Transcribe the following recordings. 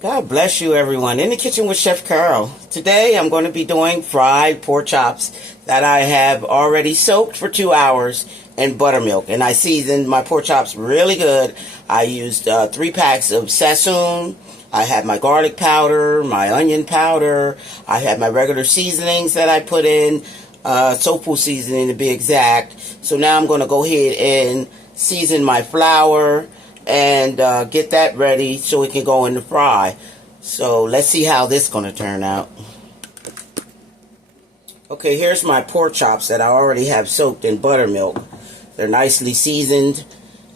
God bless you, everyone. In the kitchen with Chef Carol. Today, I'm going to be doing fried pork chops that I have already soaked for 2 hours in buttermilk. And I seasoned my pork chops really good. I used 3 packs of Sazon. I have my garlic powder, my onion powder. I have my regular seasonings that I put in, soulful seasoning to be exact. So now I'm going to go ahead and season my flour and get that ready so it can go in the fry. So let's see how this is going to turn out. Okay, here's my pork chops that I already have soaked in buttermilk. They're nicely seasoned.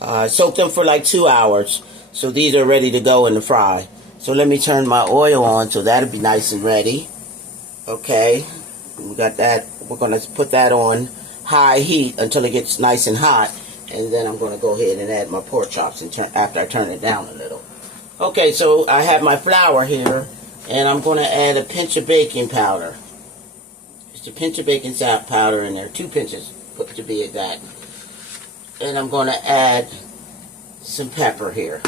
Soaked them for like 2 hours. So these are ready to go in the fry. So let me turn my oil on so that'll be nice and ready. Okay, we got that. We're going to put that on high heat until it gets nice and hot. And then I'm going to go ahead and add my pork chops after I turn it down a little. Okay, so I have my flour here, and I'm going to add a pinch of baking powder. Just a pinch of baking powder in there, 2 pinches, to be exact. And I'm going to add some pepper here.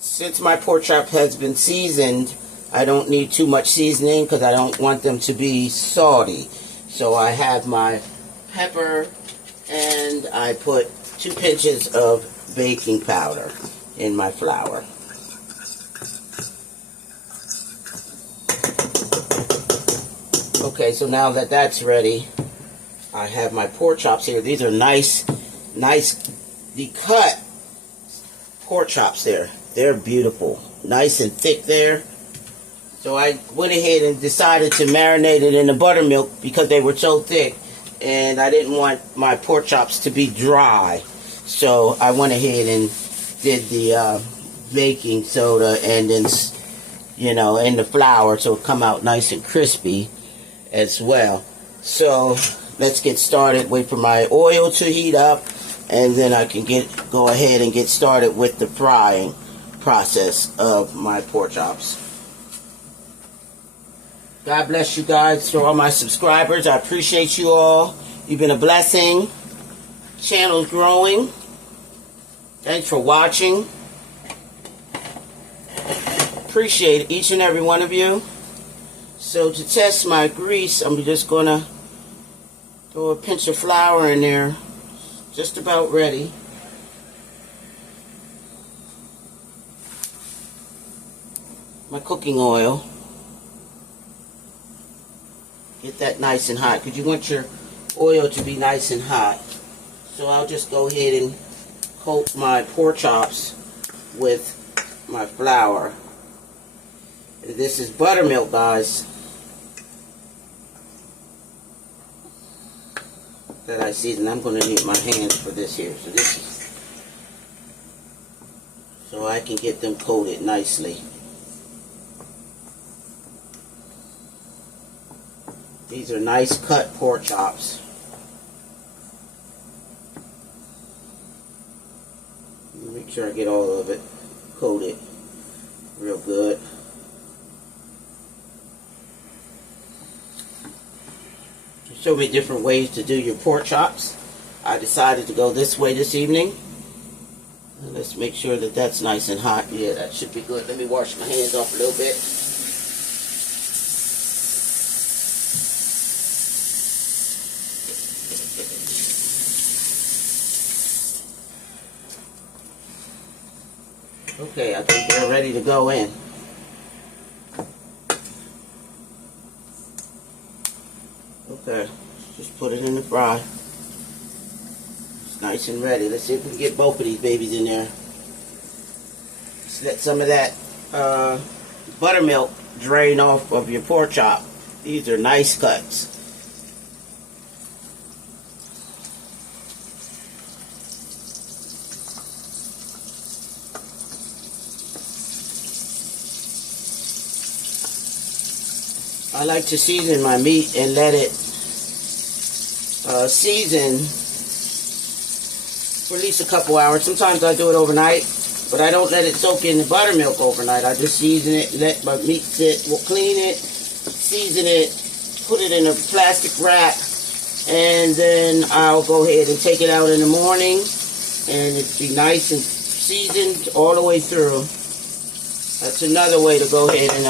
Since my pork chop has been seasoned, I don't need too much seasoning because I don't want them to be salty. So I have my pepper, and I put 2 pinches of baking powder in my flour. Okay, so now that that's ready, I have my pork chops here. These are nicely cut pork chops there. They're beautiful, nice and thick there. So I went ahead and decided to marinate it in the buttermilk because they were so thick. And I didn't want my pork chops to be dry. So I went ahead and did the baking soda and then, in the flour so it come out nice and crispy as well. So let's get started. Wait for my oil to heat up, and then I can go ahead and get started with the frying process of my pork chops. God bless you guys. To all my subscribers, I appreciate you all. You've been a blessing. Channel's growing. Thanks for watching. Appreciate each and every one of you. So to test my grease, I'm just going to throw a pinch of flour in there. Just about ready. My cooking oil. Get that nice and hot because you want your oil to be nice and hot. So I'll just go ahead and coat my pork chops with my flour. This is buttermilk, guys, that I season. I'm going to need my hands for this here. So this is so I can get them coated nicely. These are nice cut pork chops. Make sure I get all of it coated real good. There's so many different ways to do your pork chops. I decided to go this way this evening. And let's make sure that that's nice and hot. Yeah, that should be good. Let me wash my hands off a little bit. Okay, I think they're ready to go in. Okay, just put it in the fry. It's nice and ready. Let's see if we can get both of these babies in there. Just let some of that buttermilk drain off of your pork chop. These are nice cuts. I like to season my meat and let it season for at least a couple hours. Sometimes I do it overnight, but I don't let it soak in the buttermilk overnight. I just season it, let my meat sit, we'll clean it, season it, put it in a plastic wrap, and then I'll go ahead and take it out in the morning, and it'll be nice and seasoned all the way through. That's another way to go ahead and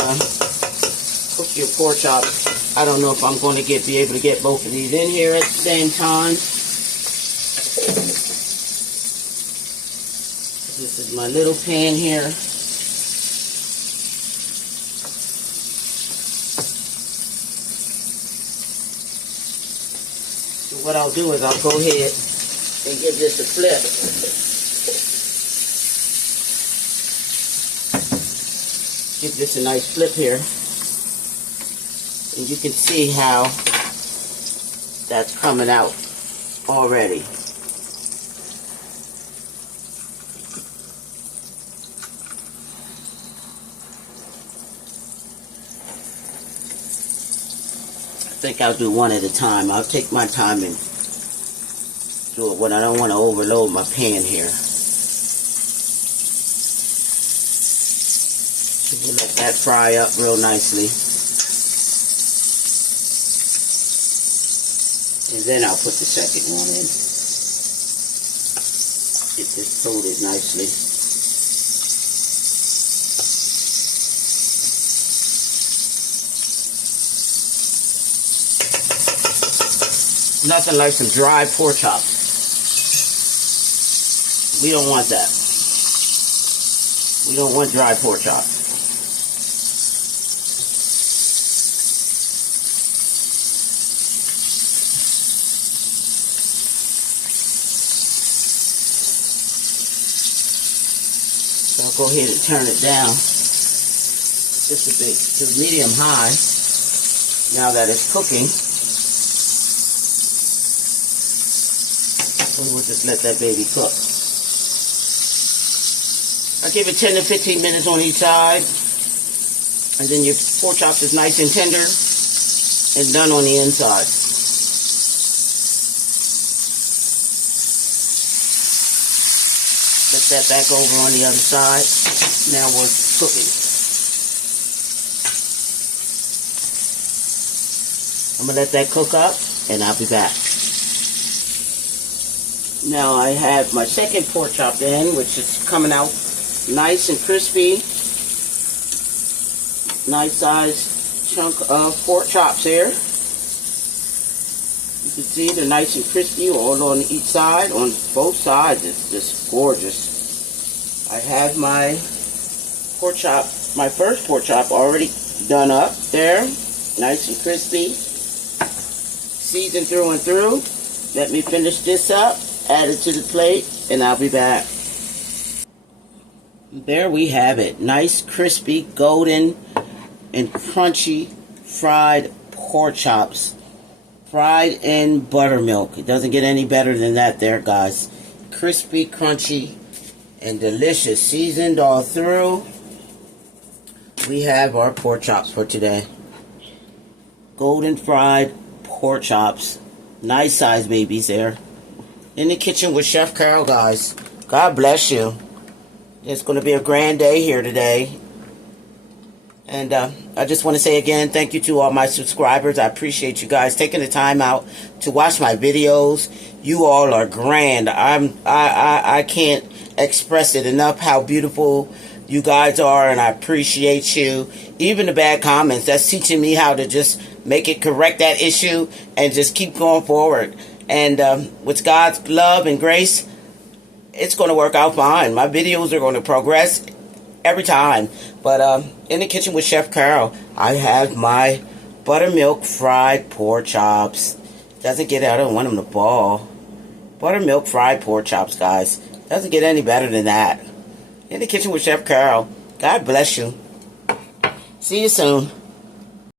cook your pork chops. I don't know if I'm going to be able to get both of these in here at the same time. This is my little pan here. So what I'll do is I'll go ahead and give this a flip. Give this a nice flip here. And you can see how that's coming out already. I think I'll do one at a time. I'll take my time and do it when I don't want to overload my pan here. So we'll let that fry up real nicely. And then I'll put the second one in. Get this coated nicely. Nothing like some dry pork chops. We don't want that. We don't want dry pork chops. So I'll go ahead and turn it down just a bit to medium high now that it's cooking. And we'll just let that baby cook. I give it 10 to 15 minutes on each side. And then your pork chops is nice and tender and done on the inside. Let that back over on the other side. Now we're cooking. I'm going to let that cook up and I'll be back. Now I have my second pork chop in, which is coming out nice and crispy. Nice sized chunk of pork chops here. You can see they're nice and crispy all on each side, on both sides. It's just gorgeous. I have my pork chop, my first pork chop already done up there. Nice and crispy. Seasoned through and through. Let me finish this up. Add it to the plate, and I'll be back. There we have it. Nice, crispy, golden, and crunchy fried pork chops. Fried in buttermilk. It doesn't get any better than that there, guys. Crispy, crunchy, and delicious. Seasoned all through. We have our pork chops for today. Golden fried pork chops. Nice size babies there. In the kitchen with Chef Carol, guys. God bless you. It's going to be a grand day here today. And I just want to say again, thank you to all my subscribers. I appreciate you guys taking the time out to watch my videos. You all are grand. I can't express it enough how beautiful you guys are, and I appreciate you. Even the bad comments, that's teaching me how to just make it correct that issue and just keep going forward. And with God's love and grace, it's going to work out fine. My videos are going to progress every time. But in the kitchen with Chef Carol, I have my buttermilk fried pork chops. Doesn't get, I don't want them to ball. Buttermilk fried pork chops, guys. Doesn't get any better than that. In the kitchen with Chef Carol. God bless you. See you soon.